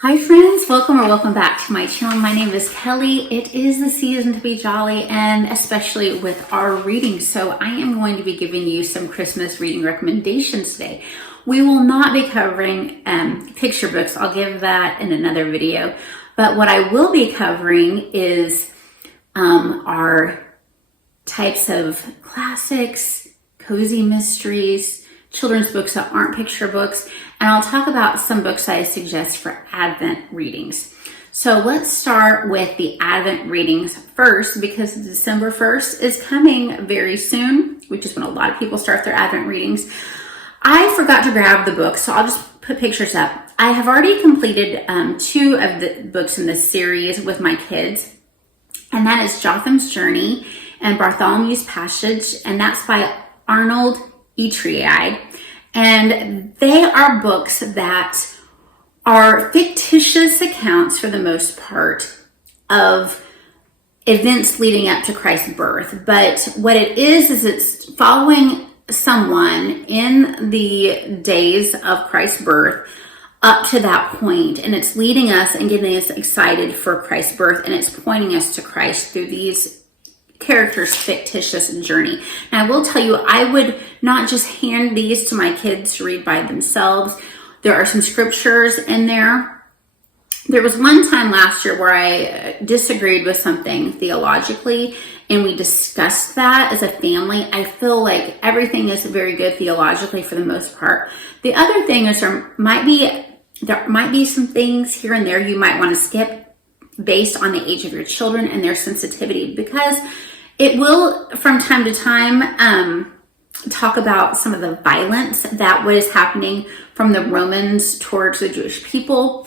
Hi friends, welcome back to my channel. My name is Kelly. It is the season to be jolly, and especially with our reading. So I am going to be giving you some Christmas reading recommendations today. We will not be covering picture books. I'll give that in another video. But what I will be covering is our types of classics, cozy mysteries, children's books that aren't picture books, and I'll talk about some books I suggest for Advent readings. So let's start with the Advent readings first, because December 1st is coming very soon, which is when a lot of people start their Advent readings. I forgot to grab the book, so I'll just put pictures up. I have already completed 2 of the books in this series with my kids, and that is Jotham's Journey and Bartholomew's Passage, and that's by Arnold, Ytreeide. And they are books that are fictitious accounts, for the most part, of events leading up to Christ's birth. But what it is it's following someone in the days of Christ's birth up to that point, and it's leading us and getting us excited for Christ's birth, and it's pointing us to Christ through these characters' fictitious journey. And I will tell you, I would not just hand these to my kids to read by themselves. There are some scriptures in there. There was one time last year where I disagreed with something theologically, and we discussed that as a family. I feel like everything is very good theologically for the most part. The other thing is there might be some things here and there you might want to skip based on the age of your children and their sensitivity, because it will, from time to time, talk about some of the violence that was happening from the Romans towards the Jewish people.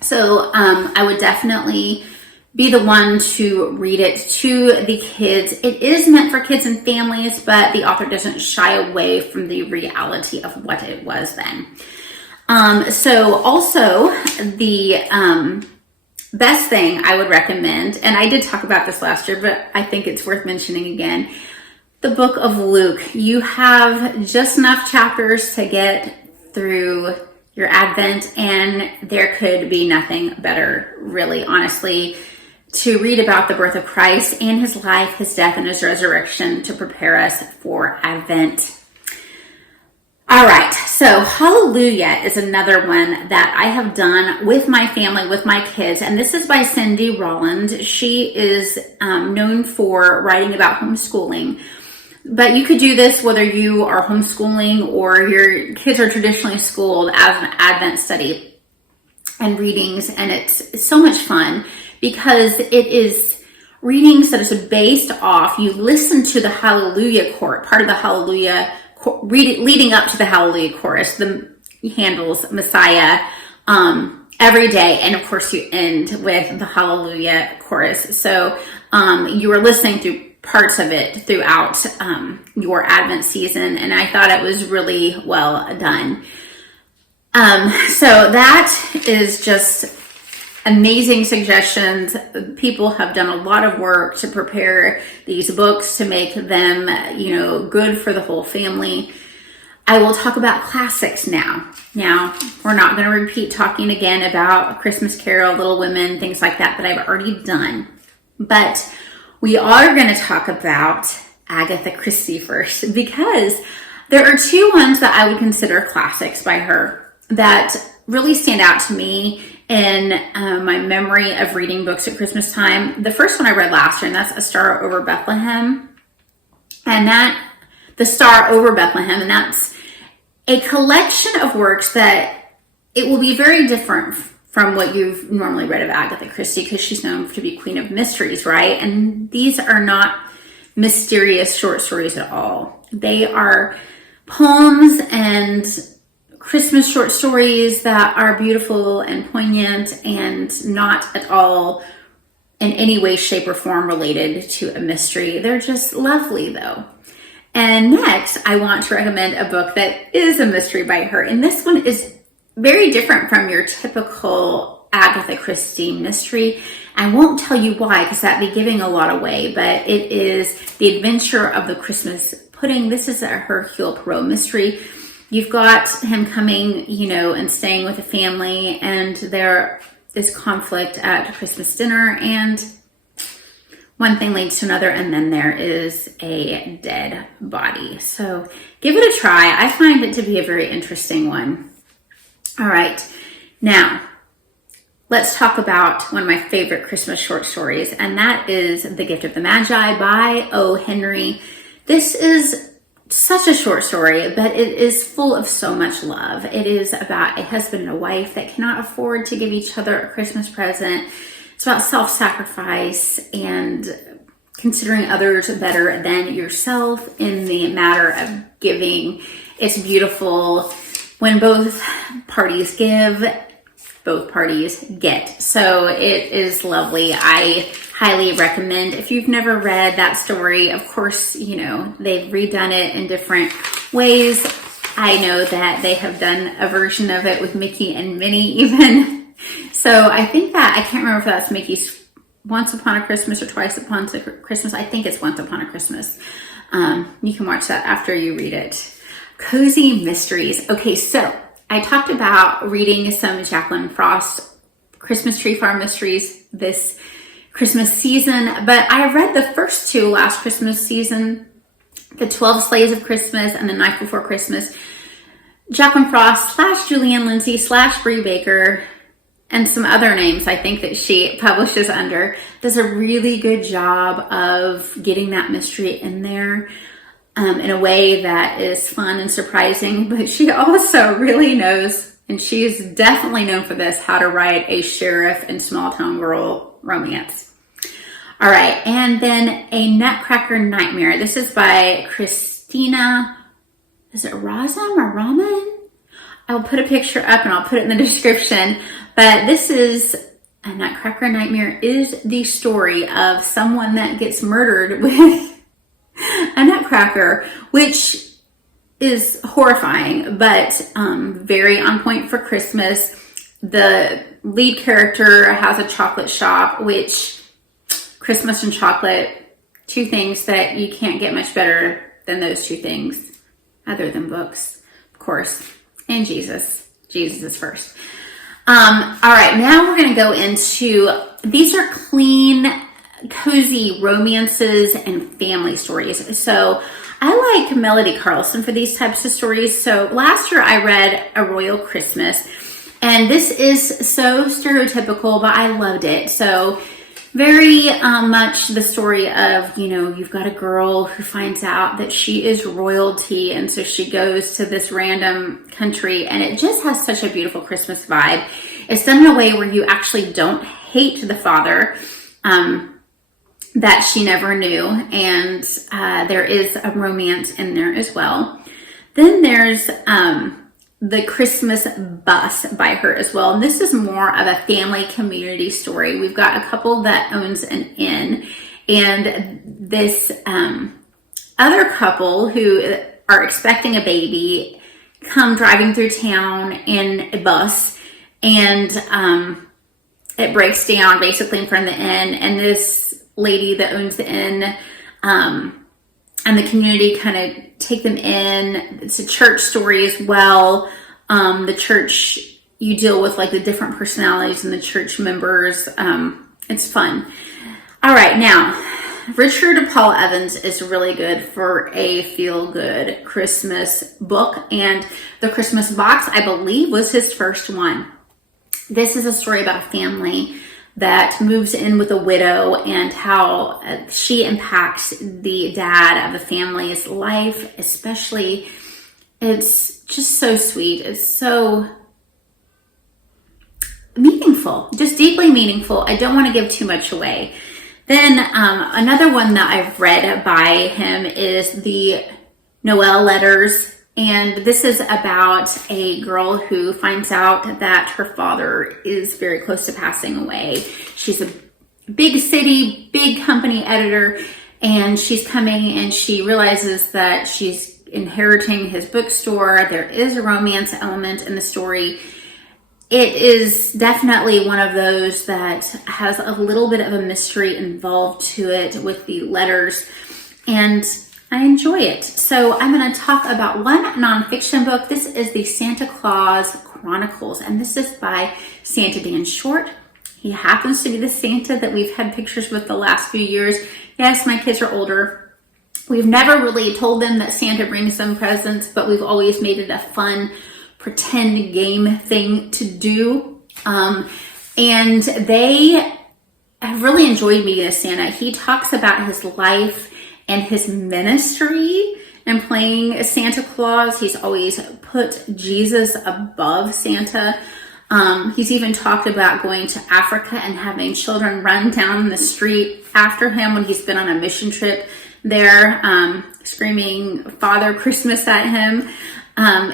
So I would definitely be the one to read it to the kids. It is meant for kids and families, but the author doesn't shy away from the reality of what it was then. So also the best thing I would recommend, and I did talk about this last year, but I think it's worth mentioning again, the book of Luke. You have just enough chapters to get through your Advent, and there could be nothing better, really, honestly, to read about the birth of Christ and his life, his death, and his resurrection to prepare us for Advent. All right, so Hallelujah is another one that I have done with my family, with my kids, and this is by Cindy Rollins. She is known for writing about homeschooling, but you could do this whether you are homeschooling or your kids are traditionally schooled as an Advent study and readings, and it's so much fun because it is readings that is based off, you listen to the Hallelujah part of the Hallelujah leading up to the Hallelujah chorus, the handles Messiah every day, and of course you end with the Hallelujah chorus. So you are listening to parts of it throughout your Advent season, and I thought it was really well done. So that is just amazing suggestions. People have done a lot of work to prepare these books to make them, good for the whole family. I will talk about classics now. Now, we're not going to repeat talking again about Christmas Carol, Little Women, things like that I've already done. But we are going to talk about Agatha Christie first, because there are 2 ones that I would consider classics by her that really stand out to me in my memory of reading books at Christmas time. The first one I read last year, and that's A Star Over Bethlehem. And The Star Over Bethlehem, and that's a collection of works that it will be very different from what you've normally read of Agatha Christie, because she's known to be Queen of Mysteries, right? And these are not mysterious short stories at all. They are poems and Christmas short stories that are beautiful and poignant and not at all in any way, shape, or form related to a mystery. They're just lovely, though. And next, I want to recommend a book that is a mystery by her. And this one is very different from your typical Agatha Christie mystery. I won't tell you why, because that'd be giving a lot away, but it is The Adventure of the Christmas Pudding. This is a Hercule Poirot mystery. you've got him coming, and staying with a family, and there is conflict at Christmas dinner, and one thing leads to another, and then there is a dead body. So give it a try. I find it to be a very interesting one. All right, now let's talk about one of my favorite Christmas short stories, and that is The Gift of the Magi by O. Henry. This is such a short story, but it is full of so much love. It is about a husband and a wife that cannot afford to give each other a Christmas present. It's about self-sacrifice and considering others better than yourself in the matter of giving. It's beautiful. When both parties give, both parties get. So it is lovely. I highly recommend. If you've never read that story, of course, they've redone it in different ways. I know that they have done a version of it with Mickey and Minnie even. So I think that, I can't remember if that's Mickey's Once Upon a Christmas or Twice Upon a Christmas. I think it's Once Upon a Christmas. You can watch that after you read it. Cozy Mysteries. Okay, so I talked about reading some Jacqueline Frost Christmas Tree Farm mysteries this Christmas season, but I read the first two last Christmas season, The 12 Sleighs of Christmas and The Night Before Christmas. Jacqueline Frost / Julianne Lindsay / Bree Baker and some other names I think that she publishes under, does a really good job of getting that mystery in there in a way that is fun and surprising. But she also really knows, and she's definitely known for this, how to write a sheriff and small town girl romance. All right, and then A Nutcracker Nightmare. This is by Christina. Is it Razam or Raman? I'll put a picture up and I'll put it in the description. But this is A Nutcracker Nightmare is the story of someone that gets murdered with a nutcracker, which is horrifying, but very on point for Christmas. The lead character has a chocolate shop, which Christmas and chocolate, two things that you can't get much better than those two things, other than books, of course, and Jesus. Jesus is first. All right, now we're going to go into, these are clean, cozy romances and family stories. So I like Melody Carlson for these types of stories. So last year I read A Royal Christmas, and this is so stereotypical, but I loved it. So very much the story of, you've got a girl who finds out that she is royalty, and so she goes to this random country, and it just has such a beautiful Christmas vibe. It's done in a way where you actually don't hate the father that she never knew, and there is a romance in there as well. Then there's The Christmas Bus by her as well. And this is more of a family community story. We've got a couple that owns an inn, and this other couple who are expecting a baby come driving through town in a bus, and it breaks down basically in front of the inn, and this lady that owns the inn and the community kind of take them in. It's a church story as well. The church, you deal with like the different personalities and the church members. It's fun. All right, now Richard Paul Evans is really good for a feel-good Christmas book, and The Christmas Box, I believe, was his first one. This is a story about a family that moves in with a widow and how she impacts the dad of the family's life, especially. It's just so sweet. It's so meaningful, just deeply meaningful. I don't want to give too much away. Then another one that I've read by him is the Noel letters. And this is about a girl who finds out that her father is very close to passing away. She's a big city, big company editor, and she's coming and she realizes that she's inheriting his bookstore. There is a romance element in the story. It is definitely one of those that has a little bit of a mystery involved to it with the letters. And I enjoy it. So I'm going to talk about one nonfiction book. This is the Santa Claus Chronicles, and this is by Santa Dan Short. He happens to be the Santa that we've had pictures with the last few years. Yes, my kids are older. We've never really told them that Santa brings them presents, but we've always made it a fun pretend game thing to do. And they have really enjoyed meeting this Santa. He talks about his life and his ministry and playing Santa Claus. He's always put Jesus above Santa. He's even talked about going to Africa and having children run down the street after him when he's been on a mission trip there, screaming Father Christmas at him.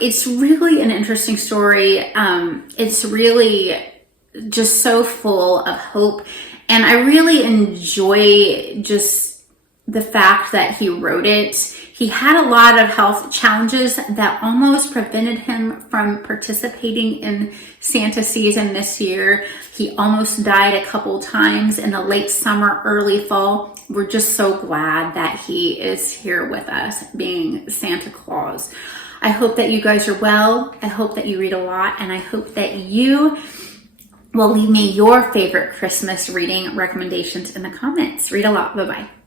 It's really an interesting story. It's really just so full of hope. And I really enjoy just the fact that he wrote it. He had a lot of health challenges that almost prevented him from participating in Santa season this year. He almost died a couple times in the late summer, early fall. We're just so glad that he is here with us being Santa Claus. I hope that you guys are well. I hope that you read a lot, and I hope that you will leave me your favorite Christmas reading recommendations in the comments. Read a lot. Bye-bye.